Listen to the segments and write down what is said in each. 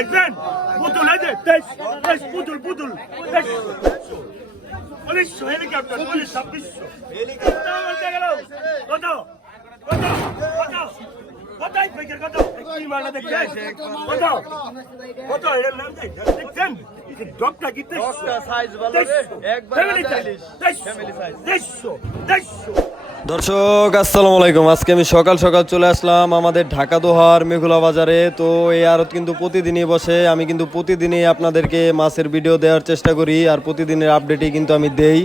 দেখবেন? পুতুল এই যে তেইশ তেইশ পুতুল পুতুল তেইশ উনিশশো হেলিকপ্টার উনিশ ছাব্বিশশো হেলিকপ্টার বলতে গেল কত? কত? কত? কোথায় পেকের কত? কি মালা দেখতে? কত? কত? এর নাম দেখ দেখছেন? ডকটা কি ডগটা size ভালো রে, একবার ফ্যামিলি আধা সাইজ ইলিশ, family size। দেড়শো দেড়শো দর্শক, আসসালামু আলাইকুম। আজকে আমি সকাল সকাল চলে আসলাম আমাদের ঢাকা দোহার মেঘুলা বাজারে। তো এই আড়ত কিন্তু প্রতিদিনই বসে। আমি কিন্তু প্রতিদিনই আপনাদেরকে মাছের ভিডিও দেওয়ার চেষ্টা করি আর প্রতিদিনের আপডেটই কিন্তু আমি দেই।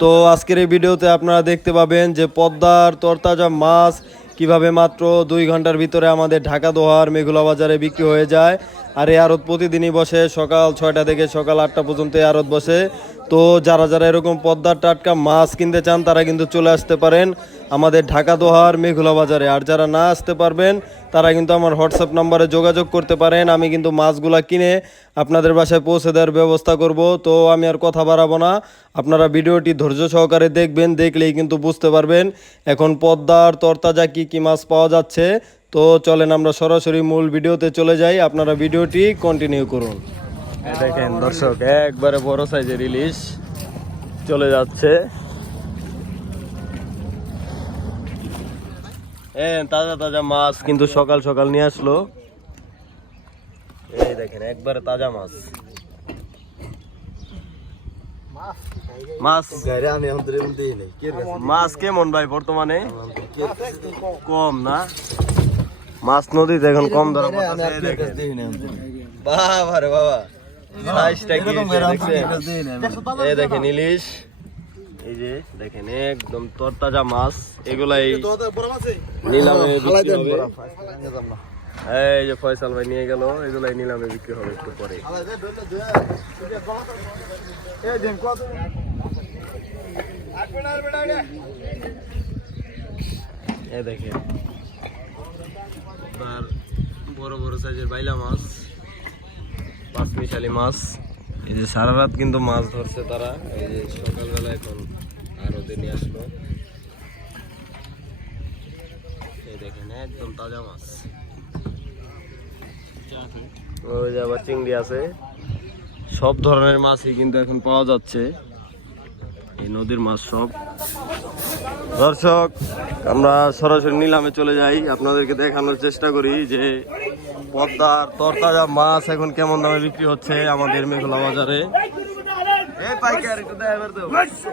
তো আজকের এই ভিডিওতে আপনারা দেখতে পাবেন যে পদ্মার তরতাজা মাছ কীভাবে মাত্র দুই ঘণ্টার ভিতরে আমাদের ঢাকা দোহার মেঘুলা বাজারে বিক্রি হয়ে যায়? আর এই আরত প্রতিদিনই বসে, সকাল ছয়টা থেকে সকাল আটটা পর্যন্ত এই আড়ত বসে। তো যারা যারা এরকম পদ্মার টাটকা মাছ কিনতে চান, তারা কিন্তু চলে আসতে পারেন আমাদের ঢাকা দোহার মেঘুলা বাজারে। আর যারা না আসতে পারবেন তারা কিন্তু আমার হোয়াটসঅ্যাপ নম্বরে যোগাযোগ করতে পারেন, আমি কিন্তু মাছগুলা কিনে আপনাদের বাসায় পৌঁছে দেওয়ার ব্যবস্থা করব। তো আমি আর কথা বাড়াবো না, আপনারা ভিডিওটি ধৈর্য সহকারে দেখবেন, দেখলেই কিন্তু বুঝতে পারবেন। এখন পদ্মার তরতাজা কি কি মাছ পাওয়া যাচ্ছে, তো চলেন আমরা সরাসরি মূল ভিডিওতে চলে যাই, আপনারা ভিডিওটি কন্টিনিউ করুন। দেখেন দর্শক, একবারে বড় সাইজের ইলিশ চলে যাচ্ছে। এন তাজা তাজা মাছ কিন্তু সকাল সকাল নিয়ে আসলো। এই দেখেন, একবারে তাজা মাছ। মাছ কেমন ভাই বর্তমানে? কম না? মাছ নদীতে এখন কম ধরা বাবা রে বাবা দেখেন, ইলিশ। এই যে দেখেন একদম তরতাজা মাছ। এগুলাই নিলামে বিক্রি হবে। এই যে ফয়সাল ভাই নিয়ে গেল এগুলাই নিলামে বিক্রি হবে একটু পরে। এই দেখেন বড় বড় সাইজের বাইলা মাছ পাঁচ মিশালি মাছ। এই যে সারা রাত কিন্তু মাছ ধরছে তারা। এই যে সকালবেলা এখন আরও দিনে আসলো। দেখেন, একদম তাজা মাছ। ওই যে আবার চিংড়ি আছে। সব ধরনের মাছই কিন্তু এখন পাওয়া যাচ্ছে। এই নদীর মাছ সব। দর্শক, আমরা সরাসরি নিলামে চলে যাই। আপনাদেরকে দেখানোর চেষ্টা করি যে পদ্মার তরতাজা মাছ এখন কেমন দামে বিক্রি হচ্ছে আমাদের মেঘলা বাজারে। এই পাইকার একটু ড্রাইভার দাও 900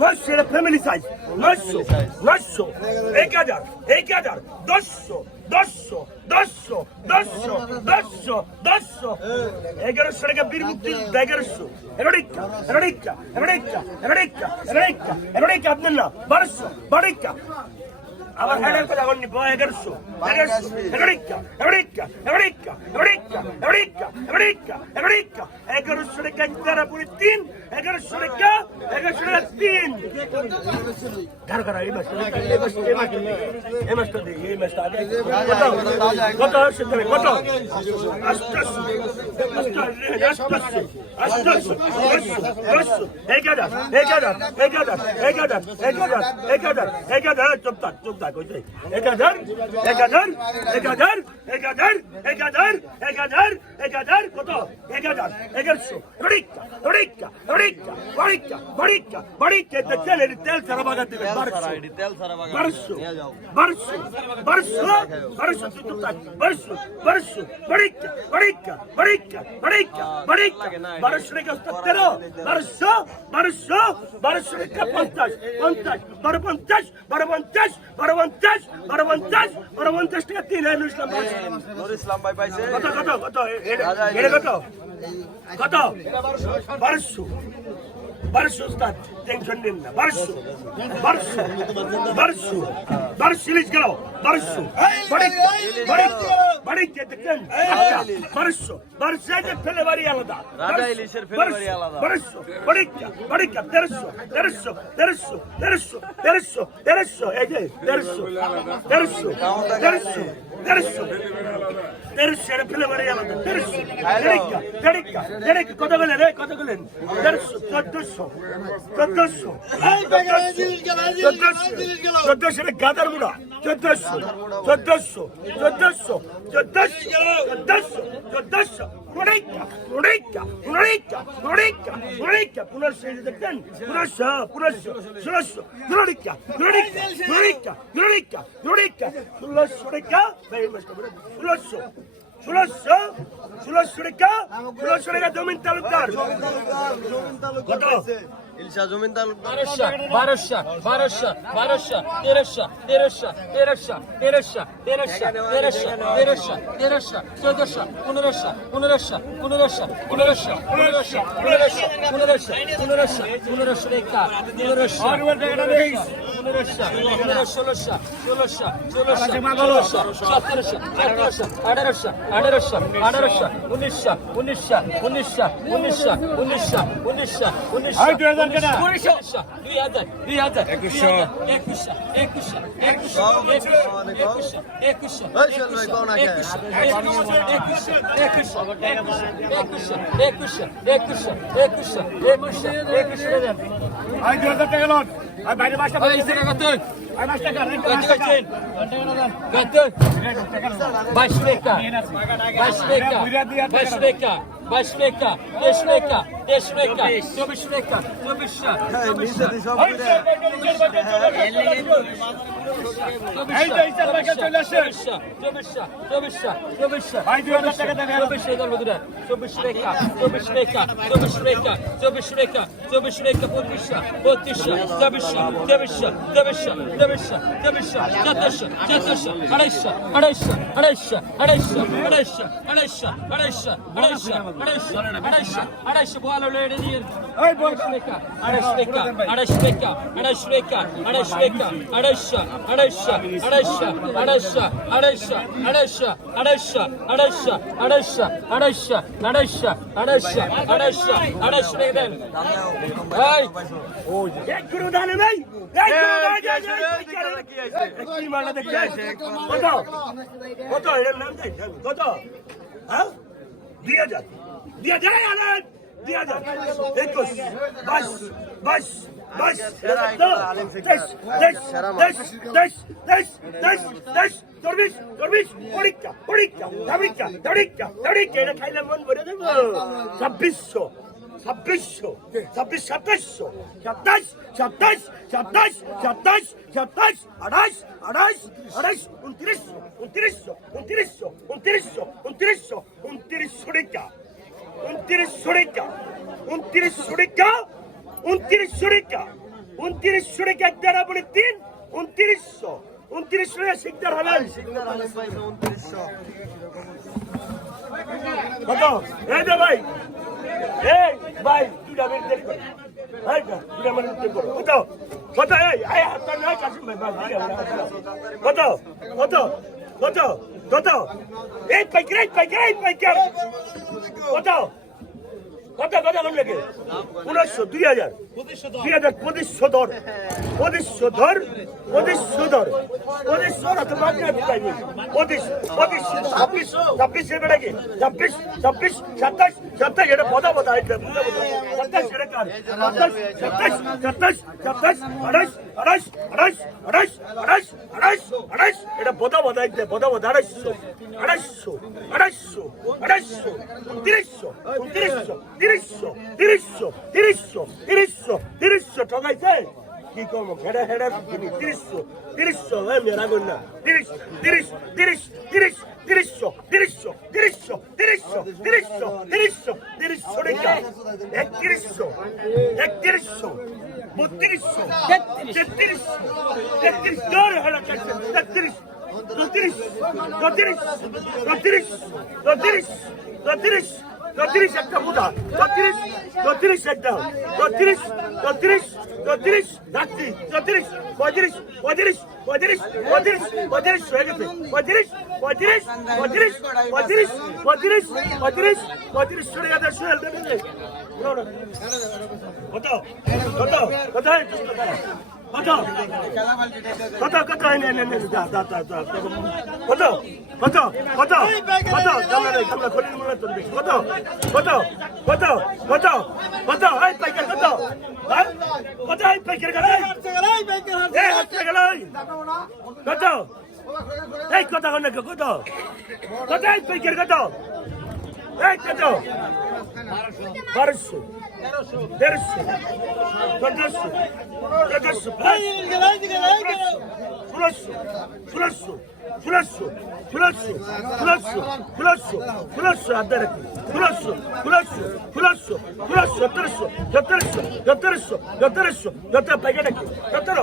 900 এটা ফ্যামিলি সাইজ 900 900 1000 1000 1000 1000 1000 1000 1000 1000 1100 টাকা বীর মুক্তি 1100 এরোডিকা এরোডিকা এরোডিকা এরোডিকা এরোডিকা এরোডিকা আপনার না 1200 1200 আমার হেডের কথা এখন নিব এগারোশো এগারোশো এগারিকা এগারিকা এগারিকা এগারিকা এগারিকা এগারিকা এগারিকা এগারোশো টাকা তেরো পুরি তিন এগারোশো টাকা এগারোশো তিন ধার করা এই মাসটা এই মাসটা এই মাসটা এই মাসটা দিই এই মাসটা আগে কত কত কত আষ্টশো আষ্টশো ওইটাই এক হাজার এক হাজার এক হাজার এক হাজার এক হাজার এক হাজার এক হাজার কত? এক হাজার এগারোশো। রড়িকা রড়িকা রড়িকা রড়িকা রড়িকা রড়িকা তেল তেল সারা বারোশো। তেল সারা বারোশো। বারোশো। বারোশো। বারোশো তুই চুপ থাক। বারোশো। বারোশো। বারিকা বারিকা বারিকা বারিকা বারিকা বারোশো টাকা ওস্তাদ তেরো বারোশো বারোশো বারোশো টাকা পঞ্চাশ পঞ্চাশ বারো পঞ্চাশ বারো পঞ্চাশ বারো পঞ্চাশ বারো পঞ্চাশ বারো পঞ্চাশ টাকা তিন হাজার ইসলাম নুর ইসলাম ভাই পাইছে। কত কত কত? কত? কত? বারোশো। নিন না বারোশো বারোশো বারোশো বারোশো ইলিশ গেল বারোশো বাড়ি বাড়ি বাড়ি দেখেন বারোশো বারোশো এই যে ফেলে বাড়ি আলাদা রাজা ইলিশের ফেলে বাড়ি আলাদা। বারোশো বাড়িকা বাড়িকা তেরোশো তেরোশো তেরোশো তেরোশো তেরোশো তেরোশো এই যে তেরোশো তেরোশো তেরোশো তেরোশো তেরোশো এটা ফেলে বাড়ি আলাদা তেরোশো। তেরিকা তেরিকা তেরিকা কত গেলেন রে কত গেলেন তেরোশো চোদ্দশো চোদ্দশো চোদ্দশো চোদ্দশো গাদার মুড়া চোদ্দশো চোদ্দশো চোদ্দশো চোদ্দশো চোদ্দশো চোদ্দশো। நுழைக்க நுழைக்க நுழைக்க நுழைக்க நுழைக்க புனர்செய்தன் புனர்ஷ புனர்ஷ சுழஷ நுழைக்க நுழைக்க நுழைக்க நுழைக்க நுழைக்க சுழஷ சுழைக்க சுழஷ ষোলোশো ষোলোশো টাকা ষোলোশো টাকা জমিন তালুকদার কত ইলশা তাল বারোশো বারোশো বারোশো বারোশো তেরোশো তেরোশো তেরোশো তেরোশো তেরোশো তেরোশো তেরোশো তেরোশো চোদ্দশো পনেরোশো পনেরোশো পনেরোশো পনেরোশো পনেরোশো পনেরোশো পনেরোশো পনেরোশো পনেরোশো রেখা পনেরোশো পনেরোশো পনেরো ষোলোশো ষোলোশো ষোলোশো ষোলোশো সতেরোশো আঠারোশো আঠারোশো আঠারোশো আঠারোশো উনিশশো উনিশশো উনিশশো উনিশশো উনিশশো উনিশশো উনিশশো উনিশশো দুই হাজার দুই হাজার একুশশো একুশশো একুশশো একুশশো একুশশো একুশশো একুশশো একুশশো একুশশো একুশশো একুশশো একুশশো একুশশো একুশশো একুশশো দেন আই দুই হাজার টাকা লোন আর বাইরে মাসটা এই টাকা কত আই মাস টাকা কত কইছেন কত বাইশ টাকা বাইশ টাকা বাইশ টাকা বাইশ টাকা তেইশ টাকা তেইশ টাকা চব্বিশ টাকা চব্বিশশো চব্বিশ রেখা চব্বিশ রেখা চব্বিশ রেখা চব্বিশ রেখা চব্বিশ রেখা পঁচিশশো পঁচিশশো চব্বিশশো চব্বিশশো চব্বিশশো চব্বিশশো চব্বিশশো চতুর্শো চতুর্শো আড়াইশো আড়াইশো আড়াইশো আড়াইশো আড়াইশো আড়াইশো আড়াইশো আড়াইশো বলো লেড়ে দিয়ে আড়াইশো রেখা আড়াইশো রেখা আড়াইশো রেখা আড়াইশো রেখা আড়াইশো আড়াইশো আড়াইশো আড়াইশো আড়াইশো আড়াইশো আড়াইশো আড়াইশো কত হ্যাঁ দুই হাজার দুই হাজার আনন্দ দুই হাজার একুশ বাইশ বাইশ বাইশ তেইশ তেইশ তেইশ তেইশ তেইশ তেইশ তেইশ চব্বিশ চব্বিশ পরীক্ষা পরীক্ষা পরীক্ষা পরীক্ষা পরীক্ষা এটা খাইলে মন ভরে দেবো ছাব্বিশশো ছাব্বিশশো ছাব্বিশ সাতাশশো সাতাশ সাতাশ সাতাশ সাতাশ সাতাশ আঠাশ আঠাশ আঠাশ উনত্রিশশো উনত্রিশশো উনত্রিশশো উনত্রিশশো উনত্রিশশো উনত্রিশশো রেখা উনত্রিশশো উনত্রিশ সুরিকা উনত্রিশ সুরিকা উনত্রিশ সুরিকা উনত্রিশ সুরিকা দ্বারা বলে তিন উনত্রিশশো উনত্রিশ সুরিকা শিকদার হলেন কত? এই যে ভাই এই ভাই দুটা বের দেখ ভাই দুটা মানে করো। কত? কত? কত? কত? কত? কত? এই পাইকার পাইকার পাইকার কত? কত কত কম লাগে? উনিশশো দুই হাজার। দুই হাজার, পঁচিশশো ধর পঁচিশশো ধর পঁচিশশো ধর পঁচিশশো না, তো পঁচিশ পঁচিশ, ছাব্বিশ ছাব্বিশ এর বেড়ে ছাব্বিশ ছাব্বিশ, সাতাশ সাতাশ এটা পদা পদা। সাতাশ, এটা কার? সাতাশ সাতাশ সাতাশ সাতাশ, আঠাশ আড়াইশ আড়াইশ আড়াইশ আড়াইশ আড়াইশ আড়াইশ। এটা বোধা কি করব হেডা হেডা তিরিশশো তিরিশশো হ্যাঁ মেরা গুণ না তিরিশ তিরিশ তিরিশ তিরিশ তিরিশশো তিরিশশো তিরিশশো তিরিশশো তিরিশশো তিরিশশো তিরিশশো রেখা একত্রিশশো একত্রিশশো বত্রিশশো তেত্রিশশো তেত্রিশ জোর হেডা তেত্রিশ চৌত্রিশ চৌত্রিশ চৌত্রিশ চৌত্রিশ চৌত্রিশ চৌত্রিশ একটা বুধা চৌত্রিশ চৌত্রিশ একটা চৌত্রিশ চৌত্রিশ চৌত্রিশ রাত্রি চৌত্রিশ, পঁয়ত্রিশ পঁয়ত্রিশ পঁয়ত্রিশ পঁয়ত্রিশ পঁয়ত্রিশ হয়ে গেছে, পঁয়ত্রিশ পঁয়ত্রিশ পঁয়ত্রিশ পঁয়ত্রিশ পঁয়ত্রিশ পঁয়ত্রিশ পঁয়ত্রিশ সরে গেছে সোহেল দেবে কত কত কত কত কত কত কত কত কত কত জামলা রে জামলা খোলি মনে তো কত কত কত কত কত এই পাইকার কত কত এই পাইকার কত এই হচ্ছে গেল কত এই কত কত কত কত এই পাইকার কত এই কত বারোশো দেড়শো চোদ্দশো চোদ্দশো ষোলোশো ষোলোশো ষোলোশো ষোলোশো ষোলোশো ষোলোশো ষোলোশো আদায় রাখি ষোলোশো ষোলোশো ষোলোশো ষোলোশো সতেরোশো সতেরোশো সতেরোশো সতেরোশো সতেরো পাইকা নাকি সতেরো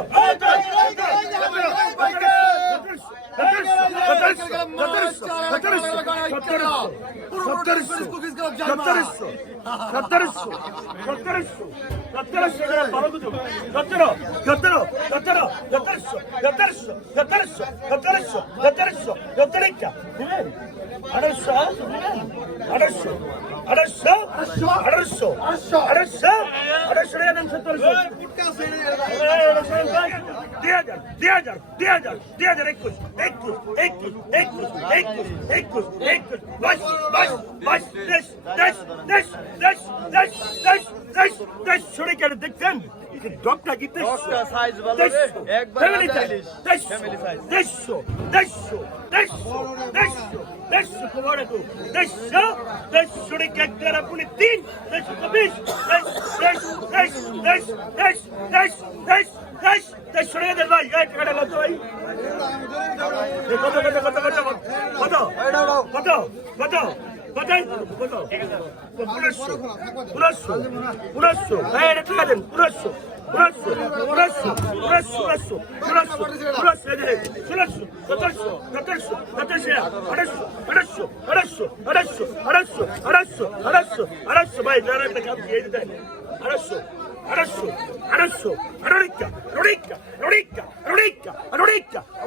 আড়াইশো আড়াইশো আড়াইশো আড়াইশো সতেরোশো দুই হাজার দুই হাজার দুই হাজার দুই হাজার একুশ একুশ একুশ একুশ একুশ একুশ একুশ বাইশ বাইশ বাইশ দেশ দেশ দেশ দেশ দেশ দেশ দেশ দেশ সরে কেন দেখছেন? ডকটা কি দশটা size ভালো রে, একবার আটচল্লিশ। Family size। দেড়শো দেড়শো দেড়শো দেড়শো খবরে দু দেড়শো দেড়শো এক দেড় আপনি তিন দেড়শো চব্বিশ দেড়শো টাকা দেন ভাই এক টাকাটা কত ভাই কত কত কত কত কত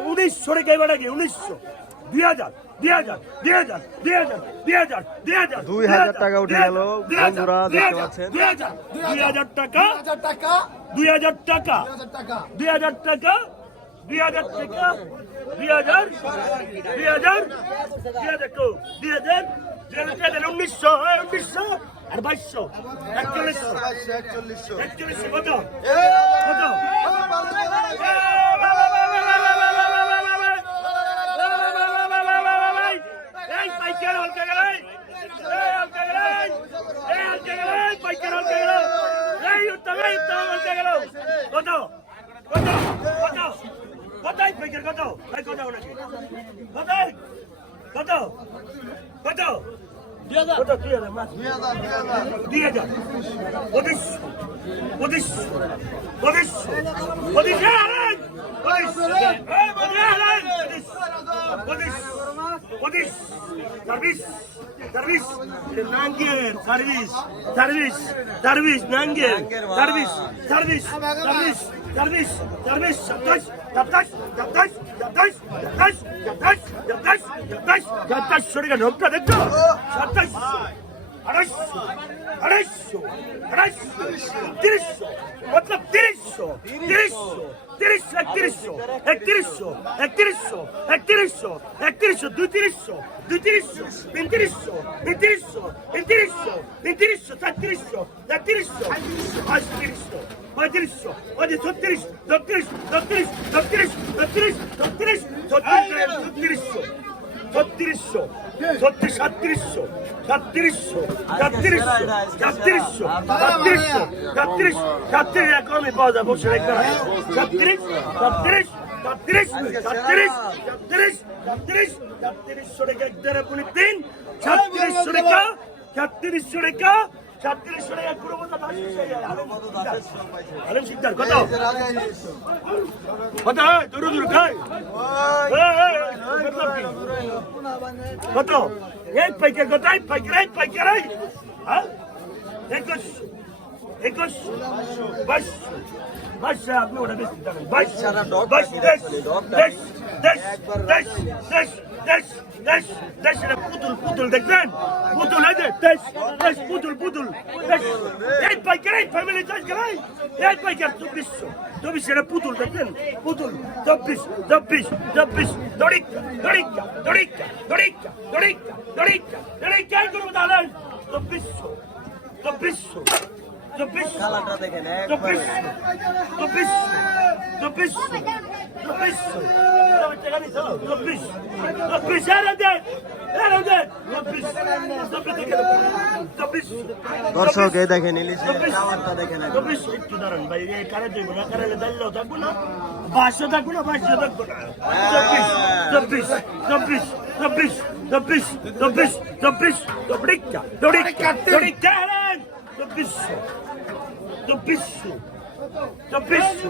উনিশশো রেখে এবার আগে উনিশশো দুই হাজার টাকা উঠে গেল বন্ধুরা দেখতে পাচ্ছেন দুই হাজার টাকা দুই হাজার টাকা দুই হাজার টাকা দুই হাজার টাকা দুই হাজার দুই হাজার দুই হাজার দুই হাজার দুই হাজার উনিশশো উনিশশো আর বাইশশো একচল্লিশশো একচল্লিশশো একচল্লিশশো কত কত পাইকার কত এই কত নাকি কত কত কত কত দুই হাজার দুই হাজার পঁচিশ পঁচিশ পঁচিশ পঁচিশ পঁচিশ সার্ভিস সার্ভিস নাঙ্গের service service service নাঙ্গের service service service service service সাতাশ সাতাশ সাতাশ সাতাশ সাতাশ সাতাশ সাতাশ সাতাশ সাতাশ সরে গেল রোগটা দেখছ সাতাশ আড়াইশো আড়াইশো আড়াইশো তিরিশশো মতলব তিরিশশো তিরিশশো তিরিশ একত্রিশশো একত্রিশশো একত্রিশশো একত্রিশশো একত্রিশশো দুই তিরিশশো দুই তিরিশশো তিন তিরিশশো তিন তিরিশশো তিন তিরিশশো তিন তিরিশশো সাতত্রিশশো সাতত্রিশশো পঁয়ত্রিশশো পঁয়ত্রিশশো পঁয়ত্রিশ ছত্রিশ ছত্রিশ ছত্রিশ ছত্রিশ ছত্রিশ ছত্রিশ ছত্রিশ ছত্রিশশো ছত্রিশশো, ছত্রিশ, সাতত্রিশশো সাতত্রিশশো সাতত্রিশশো সাতত্রিশশো সাতত্রিশশো, সাতত্রিশ সাতত্রিশ একমই পাওয়া রেখে সাতত্রিশ সাতত্রিশ সাতত্রিশ সাতত্রিশ সাতত্রিশ সাতত্রিশ, সাতত্রিশশো রেখা এক দেড় আপনি তিন, সাতত্রিশশো রেখা সাতত্রিশশো রেখা কত? দূর দূর খাই কত? এক পাইকার কত? এক পাইকার এক পাইকার হ্যাঁ? একুশ। একুশ। বাইশ। বাইশ আপনি ওটা বেশি বাইশ। বাইশ দেশ দেশ দেশ দেশ দেশ দেশ দেশ পুতুল পুতুল দেখবেন? পুতুল যে, দেশ দেশ, পুতুল পুতুল, দেশ। এই পাইকার, এই ফ্যামিলি চাষ গেলাই এই পাইকার চব্বিশশো চব্বিশ এটা পুতুল দেখবেন? পুতুল, চব্বিশ চব্বিশ চব্বিশ দড়িকা দড়িকা দড়িকা দড়িকা দড়িকা দড়িকা দড়িকা এই করব দাঁড়ান চব্বিশশো চব্বিশশো চব্বিশশো চব্বিশশো চব্বিশ চব্বিশ দেন চব্বিশ চব্বিশ চব্বিশ দর্শক এই দেখেন ইলিশের কালারটা দেখেন। চব্বিশ একটু দাঁড়ান ভাই এই কারে দেবো না কারে দাঁড়িয়েও থাকব না বাসও থাকব না বাসও থাকব না চব্বিশ চব্বিশ চব্বিশ চব্বিশ চব্বিশ চব্বিশ চব্বিশ চব্বিশটা চব্বিশটা চব্বিশটা হেলেন চব্বিশশো চব্বিশশো চব্বিশশো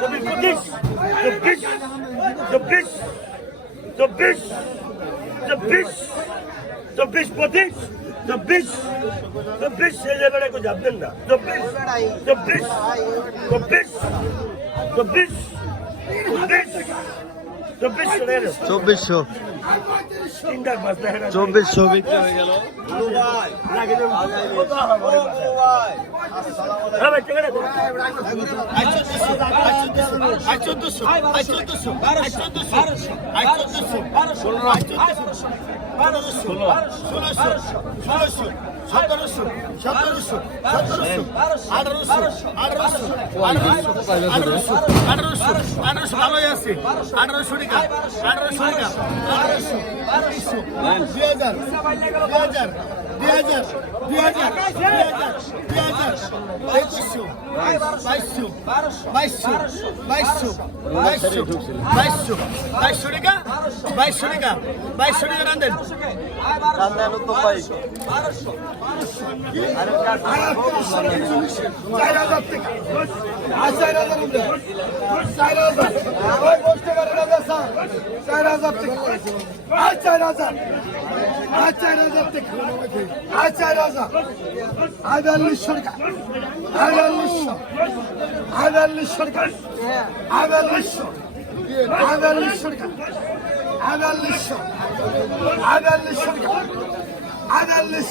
চব্বিশ চব্বিশ চব্বিশ চব্বিশ চব্বিশ চব্বিশ পঁচিশ চব্বিশ চব্বিশ সে জায়গাটা কেউ যাবেন না চব্বিশ চব্বিশ চব্বিশ চব্বিশ চব্বিশ আঠারোশো আঠারোশো আঠারোশো আঠারোশো ভালোই আছে আঠারোশো টাকা আঠারোশো টাকা আঠারোশো বারোশো। দুই হাজার। দুই হাজার। দুই হাজার। দুই হাজার দুই হাজার দুই হাজার বাইশশো বাইশশো বাইশশো বাইশশো বাইশশো বাইশশো বাইশশো টাকা বাইশশো টাকা বাইশশো টাকা রান দেন চার হাজার টাকা চার হাজার চার হাজার চার হাজার টাকা আদাল্লিশ সরকার। আদাল্লিশ আদাল্লিশ সরকার। আদাল্লিশ আদাল্লিশ সরকার। আদাল্লিশ আদাল্লিশ সরকার। আদাল্লিশ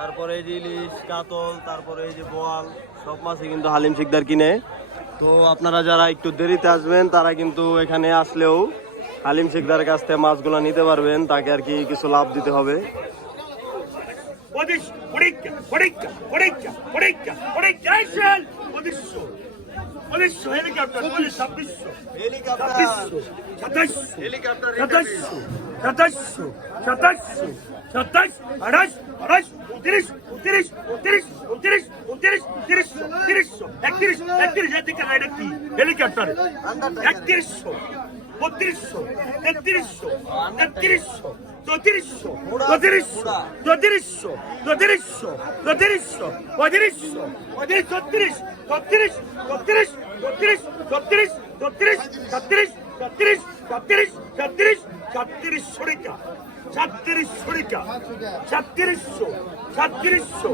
তারপরে এই যে ইলিশ, কাতল, তারপরে এই যে বোয়াল, সব মাছই কিন্তু হালিম শিকদার কিনে। তো আপনারা যারা একটু দেরিতে আসবেন, তারা কিন্তু এখানে আসলেও হালিম শিকদারের কাছ থেকে মাছগুলো নিতে পারবেন, তাকে আর কি কিছু লাভ দিতে হবে। হেলিকপ্টার ছাব্বিশশো সাতাশশো সাতাশশো, সাতাশ, আঠাশ আঠাশ, উনত্রিশ উনত্রিশ উনত্রিশ উনত্রিশ উনত্রিশ তিরিশশো তিরিশশো একত্রিশ একত্রিশ এদিকে রাইড কি? হেলিকপ্টার। একত্রিশশো, বত্রিশশো, তেত্রিশশো তেত্রিশশো, চৌত্রিশশো চৌত্রিশশো চৌত্রিশশো চৌত্রিশশো চৌত্রিশশো, পঁয়ত্রিশশো, পঁয়ত্রিশ ছত্রিশ ছত্রিশ ছত্রিশ ছত্রিশ ছত্রিশ ছত্রিশ ছত্রিশ সাতত্রিশ সাতত্রিশ সাতত্রিশ সাতত্রিশ শরিকা সাতত্রিশশো সাতত্রিশশো সাতত্রিশশো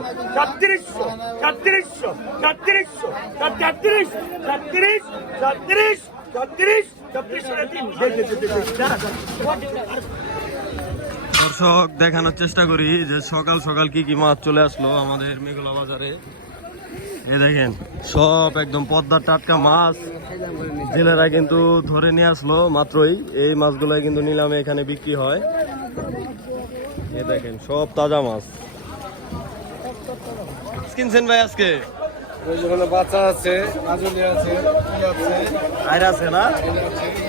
সাতত্রিশশো সাতত্রিশশো সাতত্রিশ সাতত্রিশ দর্শক দেখানোর চেষ্টা করি যে সকাল সকাল কি কি মাছ চলে আসলো আমাদের মেঘলা বাজারে। এ দেখেন সব একদম পদ্মার টাটকা মাছ। জেলেরা কিন্তু ধরে নিয়ে আসলো মাত্রই। এই মাছগুলো কিন্তু নিলামে এখানে বিক্রি হয়। এ দেখেন সব তাজা মাছ। কিনছেন ভাই আজকে? বাচ্চা আছে মাজলি আছে আছে। আইর আছে না?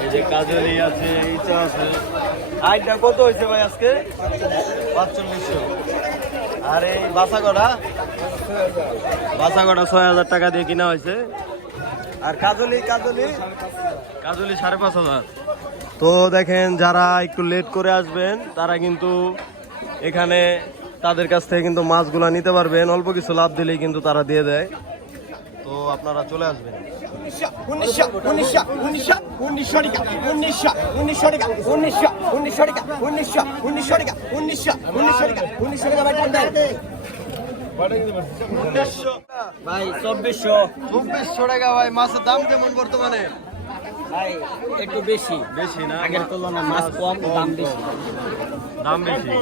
এই যে কাজলি আছে ইচা আছে। আইটা কত হয়েছে ভাই আজকে? পাঁচচল্লিশশো। আর এই বাসাগড়া বাসাগড়া ছয় হাজার টাকা দিয়ে কিনা হয়েছে। আর কাজলি কাজলি? কাজলি সাড়ে পাঁচ হাজার। তো দেখেন যারা একটু লেট করে আসবেন তারা কিন্তু এখানে তাদের কাছ থেকে কিন্তু মাছগুলা নিতে পারবেন। অল্প কিছু লাভ দিলেই কিন্তু তারা দিয়ে দেয়। তো আপনারা চলে আসবেন। উনিশশো উনিশশো উনিশশো উনিশশো টাকা উনিশশো উনিশশো টাকা উনিশশো উনিশশো টাকা উনিশশো উনিশশো টাকা উনিশশো উনিশশো টাকা উনিশশো টাকা ভাই টান দেন। ভাই চব্বিশশো। চব্বিশশো টাকা ভাই মাছের দাম কেমন বর্তমানে? ভাই একটু বেশি। বেশি না? আগের তুলনায় মাছ কম দাম বেশি। দাম বেশি।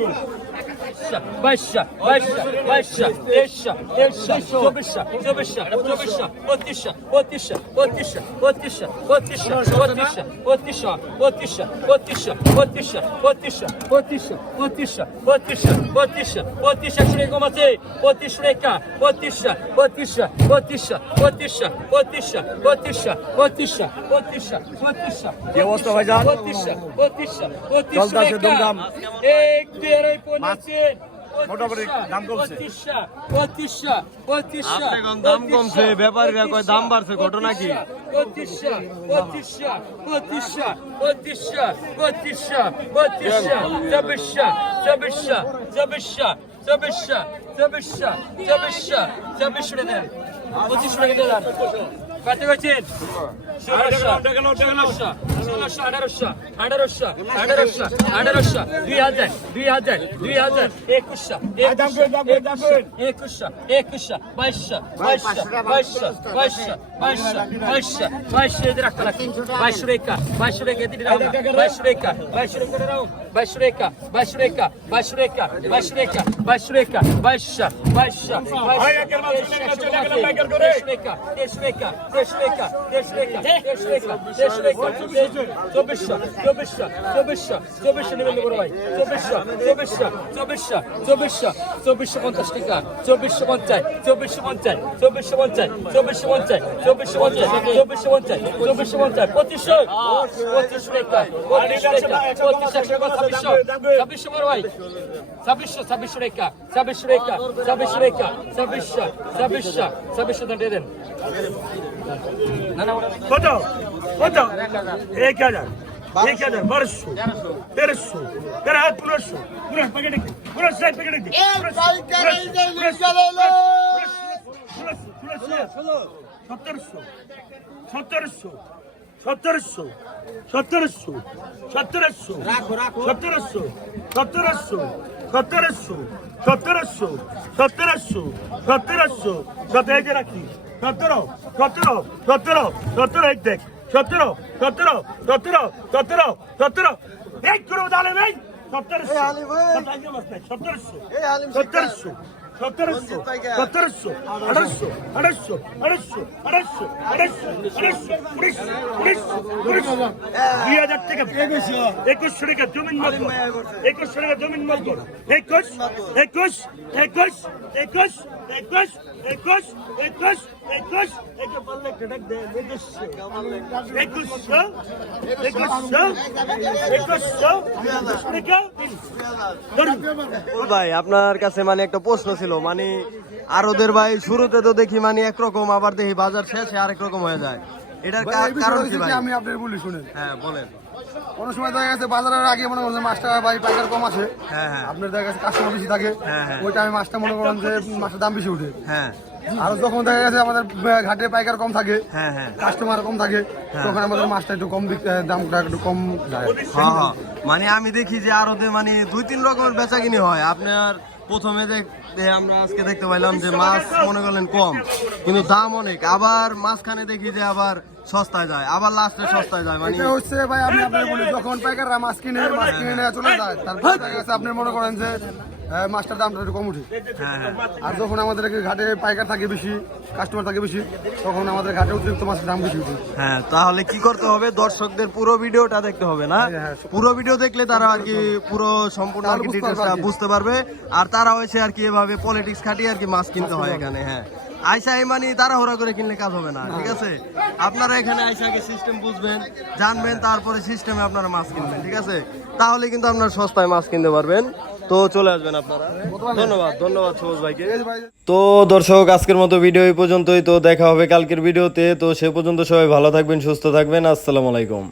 বাইশা বাইশা বাইশা বাইশা তেইশা তেইশা চব্বিশা চব্বিশা চব্বিশা পঁচিশা পঁচিশা পঁচিশা পঁচিশা পঁচিশা পঁচিশা পঁচিশা পঁচিশা পঁচিশা পঁচিশা পঁচিশা পঁচিশা পঁচিশা পঁচিশা পঁচিশা পঁচিশা শুনে কমাছে পঁচিশ রেখা পঁচিশা পঁচিশা পঁচিশা পঁচিশা পঁচিশা পঁচিশা পঁচিশা পঁচিশা পঁচিশা কি অবস্থা ভাইজান? পঁচিশা পঁচিশা পঁচিশ চলতেছে রেখা দুমদাম। এক আড়াই পনেরো মোটামুটি দাম কমছে। এখন দাম কমছে ব্যাপারীরা কয় দাম বাড়ছে ঘটনা কি? পঁচিশশো টাকা দেন। পঁচিশশো টাকা দেন কত গেছেন ষোলোশো আঠারোশো আঠারোশো আঠারোশো আঠারোশো দুই হাজার দুই হাজার দুই হাজার একুশশো একুশশো একুশশো বাইশশো বাইশশো বাইশশো বাইশশো বাইশশো বাইশশো বাইশশো এদের রাখতে লাগছে বাইশশো রেখা বাইশশো রেখা এদিকে রাখো বাইশশো রেখা বাইশশো রেখা রাখো বাইশশো রেখা বাইশশো রেখা বাইশশো রেখা বাইশশো রেখা বাইশশো রেখা বাইশশো বাইশশো চব্বিশশো চব্বিশশো চব্বিশশো চব্বিশশো নেবেন বড় ভাই। চব্বিশশো চব্বিশশো চব্বিশশো চব্বিশশো চব্বিশশো পঞ্চাশ টাকা। চব্বিশশো পঞ্চাশ চব্বিশশো পঞ্চাশ চব্বিশশো পঞ্চাশ চব্বিশশো পঞ্চাশ চব্বিশশো পঞ্চাশ চব্বিশশো পঞ্চাশ চব্বিশশো পঞ্চাশ পঁচিশশো। পঁচিশ টাকা পঁচিশ টাকা পঁচিশ টাকা ছাব্বিশশো ছাব্বিশশো বড় ভাই। ছাব্বিশশো ছাব্বিশশো রেখা ছাব্বিশশো রেখা ছাব্বিশশো রেখা ছাব্বিশশো ছাব্বিশশো ছাব্বিশশো দেন না না ওটা কত কত এক হাজার এক হাজার বারোশো তেরোশো তেরো হাজার পনেরোশো পনেরো প্যাকেট পনেরো সাইড প্যাকেট সতেরোশো সতেরোশো সতেরোশো সতেরোশো সতেরোশো সতেরোশো সতেরোশো সতেরোশো সতেরোশো সতেরোশো সতেরোশো সতেরো রাখি সতেরো সতেরো সতেরো সতেরো এক দেখ সতেরো সতেরো সতেরো সতেরো সতেরো। এক করে দাঁড়ে নেই সতেরোশো। সতেরোশো সতেরোশো। সতেরোশো সতেরোশো আঠারোশো আঠারোশো আঠারোশো আঠারোশো আঠারোশো আঠারোশো উনিশশো উনিশশো উনিশশো। দুই হাজার টাকা। একুশশো। টাকা জমিন মত একুশশো টাকা জমিন মত একুশ একুশ একুশ একুশ একুশ একুশ একুশ একুশ একুশশো একুশশো ভাই আপনার কাছে মানে একটা প্রশ্ন ছিল মানে আরোদের ভাই শুরুতে তো দেখি মানে একরকম আবার দেখি বাজার শেষে আরেক রকম হয়ে যায়। এটার কারণ কি ভাই? আমি আপনার বলি শুনেন। হ্যাঁ বলেন। কোনো সময় দেখা গেছে বাজারের আগে মনে করেন মাছটা বাড়ি পাইকার কম আছে হ্যাঁ, হ্যাঁ। আপনার দেখা গেছে কাস্টমার বেশি থাকে হ্যাঁ। ওই টাইমে মাছটা মনে করেন যে মাছের দাম বেশি উঠে। হ্যাঁ। আর যখন দেখা গেছে আমাদের ঘাটে পাইকার কম থাকে হ্যাঁ হ্যাঁ। কাস্টমার কম থাকে তখন আমাদের মাছটা একটু কম দামটা একটু কম যায়। হ্যাঁ হ্যাঁ। মানে আমি দেখি যে আরতে মানে দুই তিন রকমের বেচা কিনি হয়। আপনার প্রথমে যে আমরা আজকে দেখতে পাইলাম যে মাছ মনে করলেন কম কিন্তু দাম অনেক। আবার মাঝখানে দেখি যে আবার সস্তায় যায় আবার লাস্টে সস্তায় যায়। মানে হচ্ছে ভাই আমি আপনাকে বলি যখন পাইকাররা মাছ কিনে মাছ কিনে চলে যায় তারপর আপনি মনে করেন যে মাছটার দামটা একটু কম উঠে। হ্যাঁ। আর যখন আমাদের ঘাটে পাইকার থাকে বেশি কাস্টমার থাকে বেশি তখন আমাদের ঘাটে অতিরিক্ত মাছের দাম বেশি উঠে। হ্যাঁ তাহলে কি করতে হবে? দর্শকদের পুরো ভিডিওটা দেখতে হবে না? হ্যাঁ, হ্যাঁ। পুরো ভিডিও দেখলে তারা আর কি পুরো সম্পূর্ণ আর কি বুঝতে পারবে ডিটেলসটা আর বুঝতে পারবে। আর তারা হয়েছে আর কি এভাবে পলিটিক্স খাটিয়ে আর কি মাছ কিনতে হয় এখানে হ্যাঁ। আইসা এই মানে তাড়াহুড়া করে কিনলে কাজ হবে না ঠিক আছে? আপনারা এখানে আইসা আগে সিস্টেম বুঝবেন জানবেন তারপরে সিস্টেমে আপনারা মাছ কিনবেন ঠিক আছে? তাহলে কিন্তু আপনারা সস্তায় মাছ কিনতে পারবেন। তো চলে আসবেন আপনারা। ধন্যবাদ ধন্যবাদ সবুজ ভাইকে। তো দর্শক আজকের মতো ভিডিও এই পর্যন্তই। তো দেখা হবে কালকের ভিডিওতে তো সে পর্যন্ত সবাই ভালো থাকবেন সুস্থ থাকবেন। আসসালামু আলাইকুম।